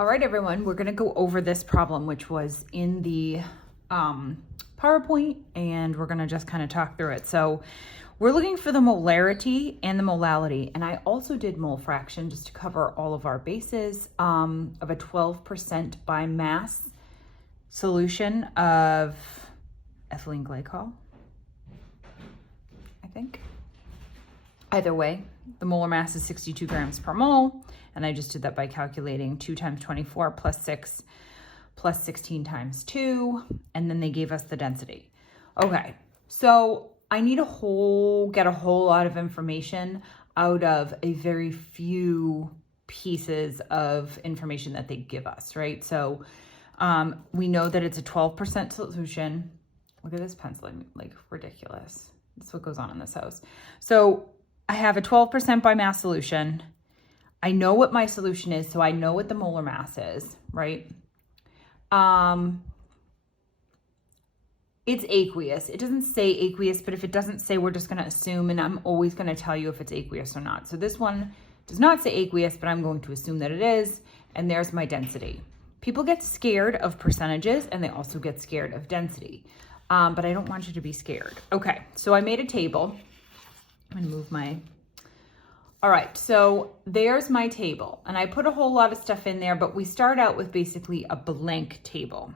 All right, everyone, we're going to go over this problem, which was in the PowerPoint, and we're going to just kind of talk through it. So we're looking for the molarity and the molality, and I also did mole fraction just to cover all of our bases of a 12% by mass solution of ethylene glycol, I think. Either way, the molar mass is 62 grams per mole. And I just did that by calculating 2 times 24 plus 6 plus 16 times 2. And then they gave us the density. Okay, so I need get a whole lot of information out of a very few pieces of information that they give us, right? So we know that it's a 12% solution. Look at this penciling, like ridiculous. That's what goes on in this house. So I have a 12% by mass solution. I know what my solution is, so I know what the molar mass is, right? It's aqueous. It doesn't say aqueous, but if it doesn't say, we're just going to assume, and I'm always going to tell you if it's aqueous or not. So this one does not say aqueous, but I'm going to assume that it is, and there's my density. People get scared of percentages, and they also get scared of density, but I don't want you to be scared. Okay, so I made a table. I'm going to move my... All right, so there's my table, and I put a whole lot of stuff in there, but we start out with basically a blank table.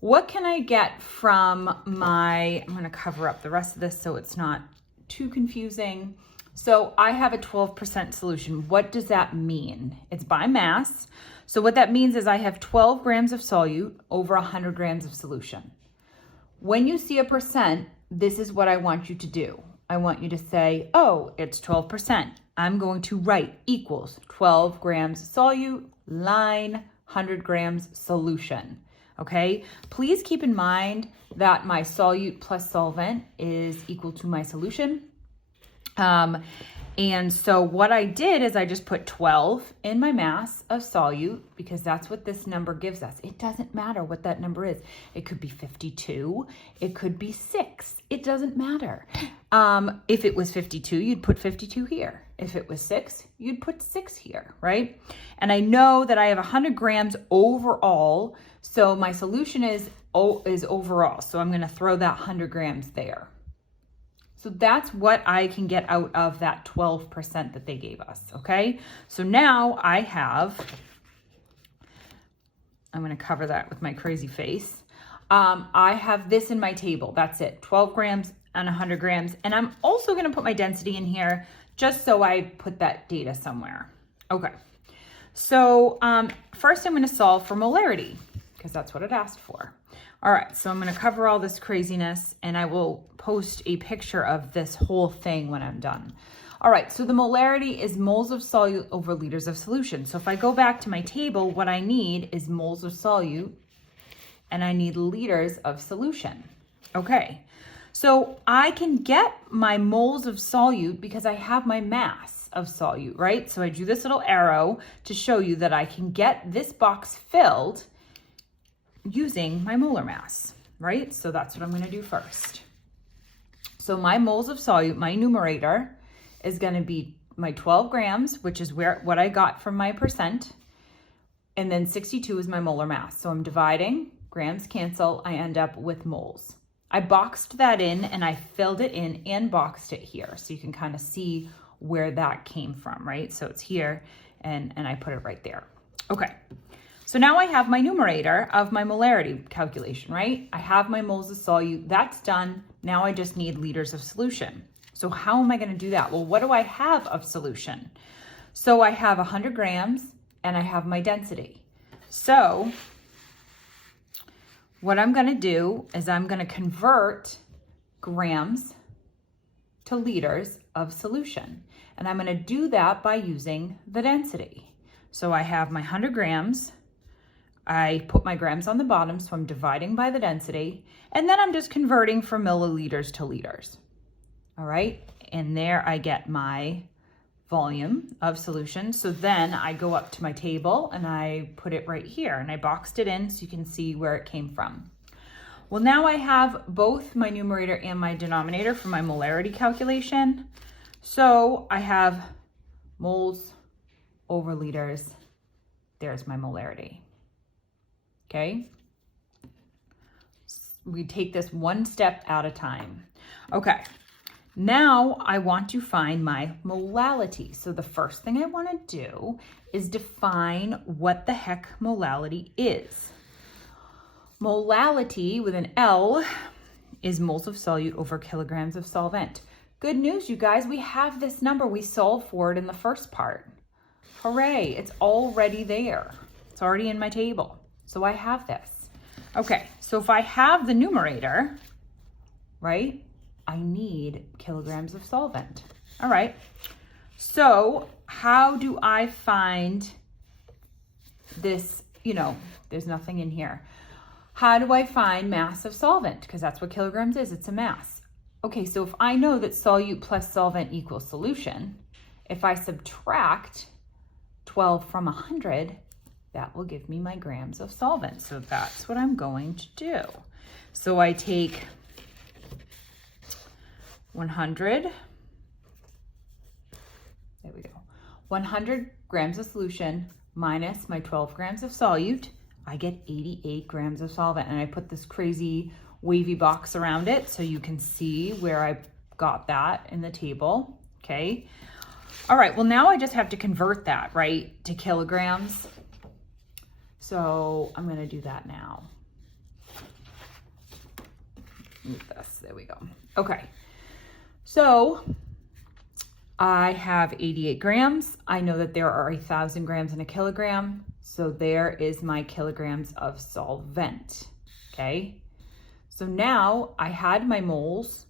What can I get from I'm gonna cover up the rest of this so it's not too confusing. So I have a 12% solution. What does that mean? It's by mass. So what that means is I have 12 grams of solute over 100 grams of solution. When you see a percent, this is what I want you to do. I want you to say, oh, it's 12%. I'm going to write equals 12 grams solute, line, 100 grams solution, okay? Please keep in mind that my solute plus solvent is equal to my solution. And so what I did is I just put 12 in my mass of solute because that's what this number gives us. It doesn't matter what that number is. It could be 52. It could be 6. It doesn't matter. If it was 52, you'd put 52 here. If it was 6, you'd put 6 here, right? And I know that I have 100 grams overall, so my solution is overall. So I'm going to throw that 100 grams there. So that's what I can get out of that 12% that they gave us, okay? So now I'm going to cover that with my crazy face. I have this in my table. That's it, 12 grams and 100 grams. And I'm also going to put my density in here just so I put that data somewhere. Okay, so first I'm going to solve for molarity because that's what it asked for. All right, so I'm going to cover all this craziness and I will post a picture of this whole thing when I'm done. All right, so the molarity is moles of solute over liters of solution. So if I go back to my table, what I need is moles of solute and I need liters of solution. Okay, so I can get my moles of solute because I have my mass of solute, right? So I drew this little arrow to show you that I can get this box filled using my molar mass, right? So that's what I'm going to do first. So my moles of solute, my numerator is going to be my 12 grams, which is what I got from my percent. And then 62 is my molar mass. So I'm dividing, grams cancel, I end up with moles. I boxed that in and I filled it in and boxed it here. So you can kind of see where that came from, right? So it's here and I put it right there. Okay. So now I have my numerator of my molarity calculation, right? I have my moles of solute, that's done. Now I just need liters of solution. So how am I going to do that? Well, what do I have of solution? So I have 100 grams and I have my density. So what I'm going to do is I'm going to convert grams to liters of solution. And I'm going to do that by using the density. So I have my 100 grams. I put my grams on the bottom, so I'm dividing by the density, and then I'm just converting from milliliters to liters. All right, and there I get my volume of solution. So then I go up to my table and I put it right here, and I boxed it in so you can see where it came from. Well, now I have both my numerator and my denominator for my molarity calculation. So I have moles over liters There's my molarity. Okay. We take this one step at a time. Okay. Now I want to find my molality. So the first thing I want to do is define what the heck molality is. Molality with an L is moles of solute over kilograms of solvent. Good news, you guys, we have this number. We solved for it in the first part. Hooray, it's already there. It's already in my table. So I have this. Okay, so if I have the numerator, right, I need kilograms of solvent. All right, so how do I find this? You know, there's nothing in here. How do I find mass of solvent? Because that's what kilograms is, it's a mass. Okay, so if I know that solute plus solvent equals solution, if I subtract 12 from 100, that will give me my grams of solvent. So that's what I'm going to do. So I take 100, there we go, 100 grams of solution minus my 12 grams of solute, I get 88 grams of solvent. And I put this crazy wavy box around it so you can see where I got that in the table, okay? All right, well now I just have to convert that, right, to kilograms. So I'm gonna do that now. Move this, there we go. Okay, so I have 88 grams. I know that there are 1,000 grams in a kilogram. So there is my kilograms of solvent, okay? So now I had my moles.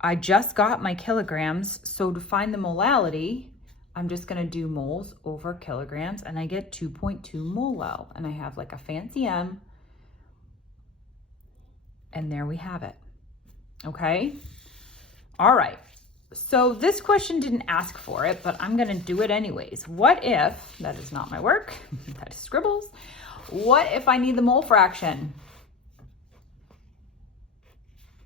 I just got my kilograms. So to find the molality, I'm just gonna do moles over kilograms and I get 2.2 molo. And I have like a fancy M. And there we have it, okay? All right. So this question didn't ask for it, but I'm gonna do it anyways. What if, that is not my work, that is scribbles. What if I need the mole fraction?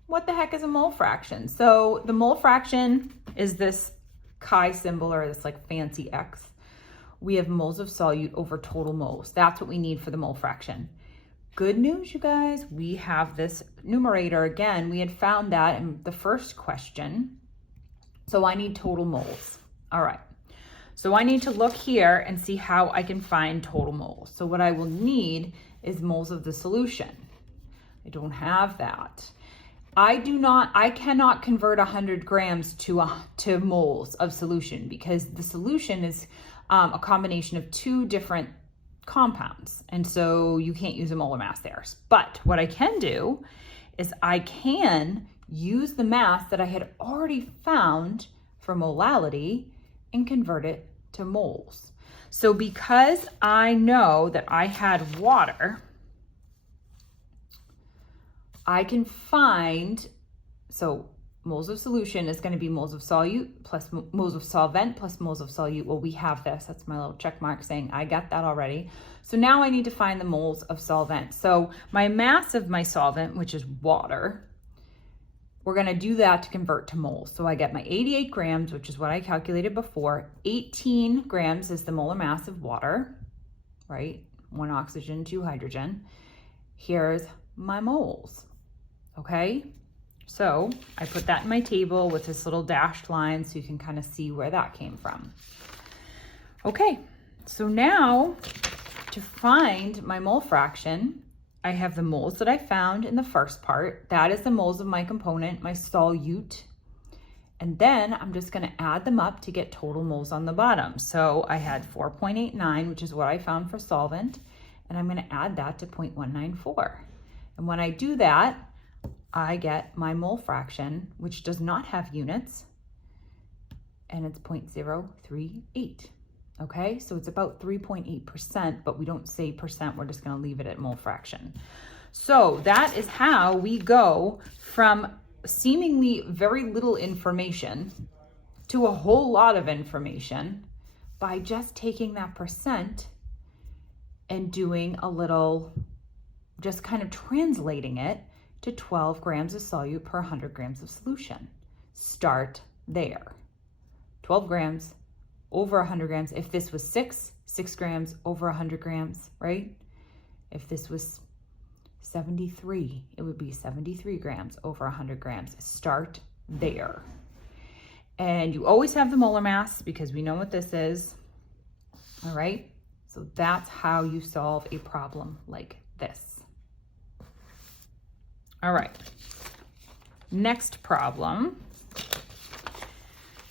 What the heck is a mole fraction? So the mole fraction is this chi symbol or this like fancy X. We have moles of solute over total moles. That's what we need for the mole fraction. Good news, you guys, we have this numerator again. We had found that in the first question. So I need total moles. All right. So I need to look here and see how I can find total moles. So what I will need is moles of the solution. I don't have that. I cannot convert 100 grams to moles of solution because the solution is a combination of two different compounds. And so you can't use a molar mass there. But what I can do is I can use the mass that I had already found for molality and convert it to moles. So because I know that I had water, I can find, so moles of solution is going to be moles of solute plus moles of solvent plus moles of solute. Well, we have this. That's my little check mark saying I got that already. So now I need to find the moles of solvent. So my mass of my solvent, which is water, we're going to do that to convert to moles. So I get my 88 grams, which is what I calculated before. 18 grams is the molar mass of water, right? 1 oxygen, 2 hydrogen. Here's my moles, okay? So I put that in my table with this little dashed line so you can kind of see where that came from. Okay, so now to find my mole fraction, I have the moles that I found in the first part. That is the moles of my component, my solute. And then I'm just gonna add them up to get total moles on the bottom. So I had 4.89, which is what I found for solvent. And I'm gonna add that to 0.194. And when I do that, I get my mole fraction, which does not have units, and it's 0.038. Okay, so it's about 3.8%, but we don't say percent, we're just gonna leave it at mole fraction. So that is how we go from seemingly very little information to a whole lot of information by just taking that percent and doing a little, just kind of translating it to 12 grams of solute per 100 grams of solution. Start there. 12 grams over 100 grams. If this was 6 grams over 100 grams, right? If this was 73, it would be 73 grams over 100 grams. Start there. And you always have the molar mass because we know what this is. All right. So that's how you solve a problem like this. All right. Next problem.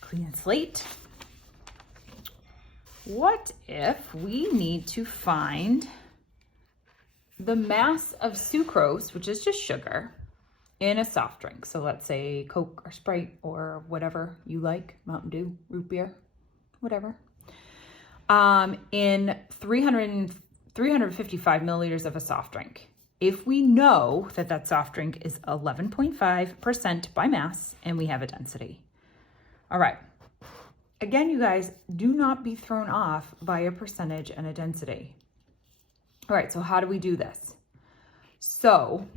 Clean slate. What if we need to find the mass of sucrose, which is just sugar, in a soft drink? So let's say Coke or Sprite or whatever you like, Mountain Dew, root beer, whatever. In 355 milliliters of a soft drink. If we know that that soft drink is 11.5% by mass and we have a density. All right. Again, you guys, do not be thrown off by a percentage and a density. All right, so how do we do this? So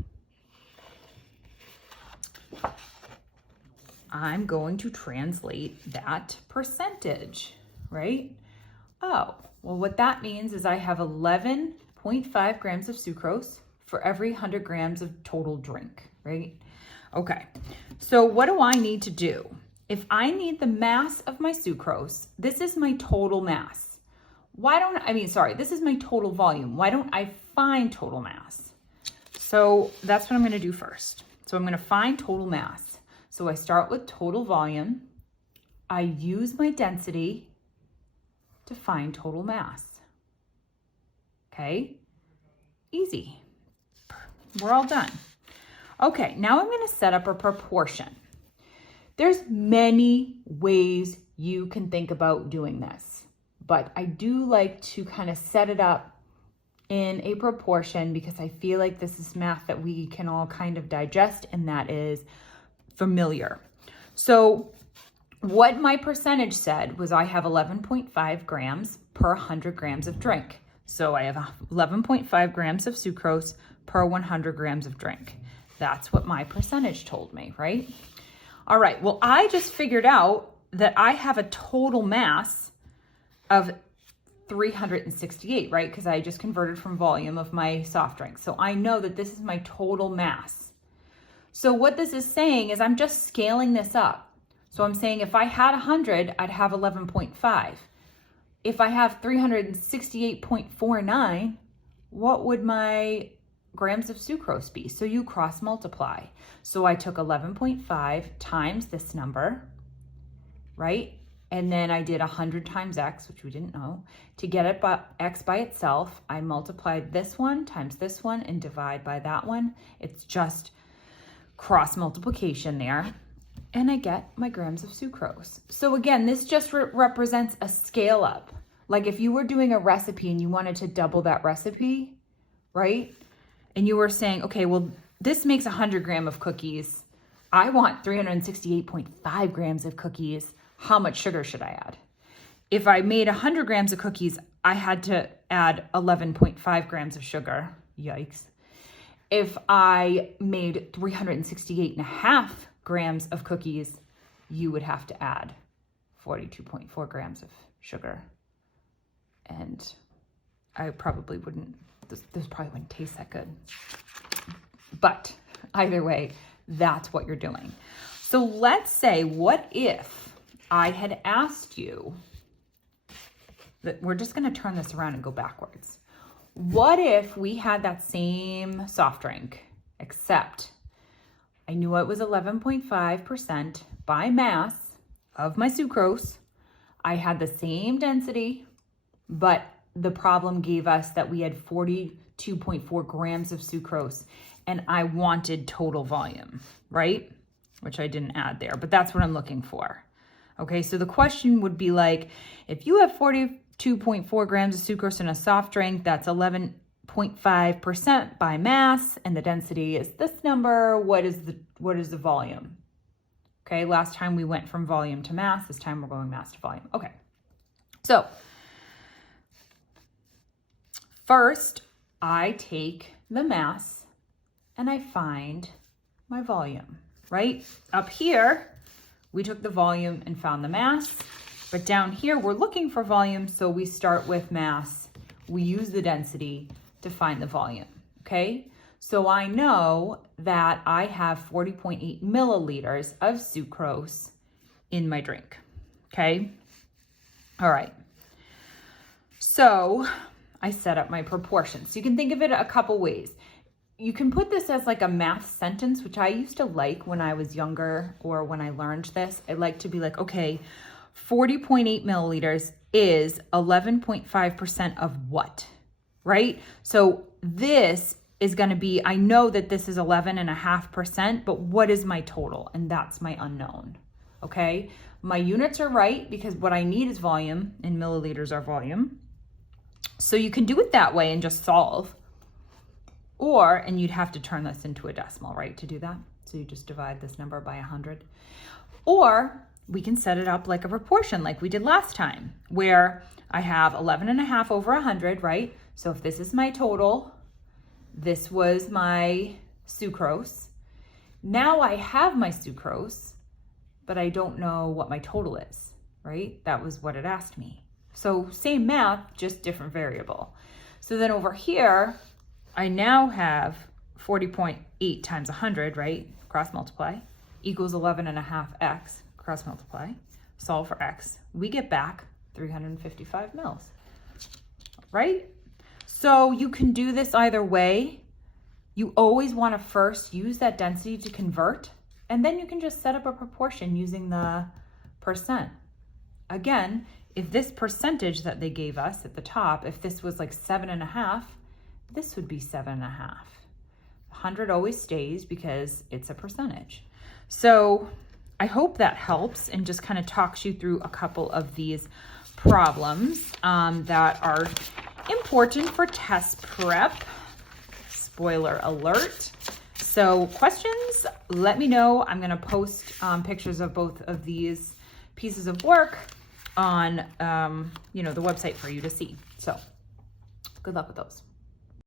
I'm going to translate that percentage, right? Oh, well, what that means is I have 11.5 grams of sucrose for every 100 grams of total drink, right? Okay, so what do I need to do? If I need the mass of my sucrose, this is my total mass. This is my total volume. Why don't I find total mass? So that's what I'm going to do first. So I'm going to find total mass. So I start with total volume. I use my density to find total mass. Okay, easy. We're all done. Okay, now I'm going to set up a proportion. There's many ways you can think about doing this, but I do like to kind of set it up in a proportion because I feel like this is math that we can all kind of digest and that is familiar. So what my percentage said was I have 11.5 grams per 100 grams of drink. So I have 11.5 grams of sucrose per 100 grams of drink. That's what my percentage told me, right? All right, well, I just figured out that I have a total mass of 368, right? Because I just converted from volume of my soft drink. So I know that this is my total mass. So what this is saying is I'm just scaling this up. So I'm saying if I had 100, I'd have 11.5. If I have 368.49, what would my grams of sucrose be? So you cross multiply. So I took 11.5 times this number, right? And then I did 100 times X, which we didn't know. To get it by X by itself, I multiplied this one times this one and divide by that one. It's just cross multiplication there. And I get my grams of sucrose. So again, this just represents a scale up. Like if you were doing a recipe and you wanted to double that recipe, right? And you were saying, okay, well, this makes 100 grams of cookies. I want 368.5 grams of cookies. How much sugar should I add? If I made 100 grams of cookies, I had to add 11.5 grams of sugar. Yikes. If I made 368.5 grams of cookies, you would have to add 42.4 grams of sugar. And I probably wouldn't, this probably wouldn't taste that good. But either way, that's what you're doing. So let's say, what if I had asked you, that we're just going to turn this around and go backwards. What if we had that same soft drink, except I knew it was 11.5% by mass of my sucrose. I had the same density, but the problem gave us that we had 42.4 grams of sucrose and I wanted total volume, right? Which I didn't add there, but that's what I'm looking for. Okay, so the question would be like, if you have 42.4 grams of sucrose in a soft drink, that's 11.5% by mass, and the density is this number. What is the volume? Okay, last time we went from volume to mass. This time we're going mass to volume. Okay, so first I take the mass and I find my volume, right? Up here, we took the volume and found the mass. But down here, we're looking for volume, so we start with mass. We use the density to find the volume, okay? So I know that I have 40.8 milliliters of sucrose in my drink, okay? All right. So I set up my proportions. So you can think of it a couple ways. You can put this as like a math sentence, which I used to like when I was younger or when I learned this. I like to be like, okay, 40.8 milliliters is 11.5% of what, right? So this is going to be, I know that this is 11.5%, but what is my total? And that's my unknown, okay? My units are right because what I need is volume, and milliliters are volume. So you can do it that way and just solve. Or, and you'd have to turn this into a decimal, right, to do that. So you just divide this number by 100. Or we can set it up like a proportion like we did last time, where I have 11.5 over 100, right? So if this is my total, this was my sucrose. Now I have my sucrose, but I don't know what my total is, right? That was what it asked me. So same math, just different variable. So then over here, I now have 40.8 times 100, right? Cross multiply, equals 11.5x, cross multiply, solve for x. We get back 355 mils, right? So you can do this either way. You always want to first use that density to convert, and then you can just set up a proportion using the percent. Again, if this percentage that they gave us at the top, if this was like 7.5, this would be 7.5. 100 always stays because it's a percentage. So I hope that helps and just kind of talks you through a couple of these problems that are important for test prep. Spoiler alert. So questions, let me know. I'm going to post pictures of both of these pieces of work on the website for you to see. So good luck with those.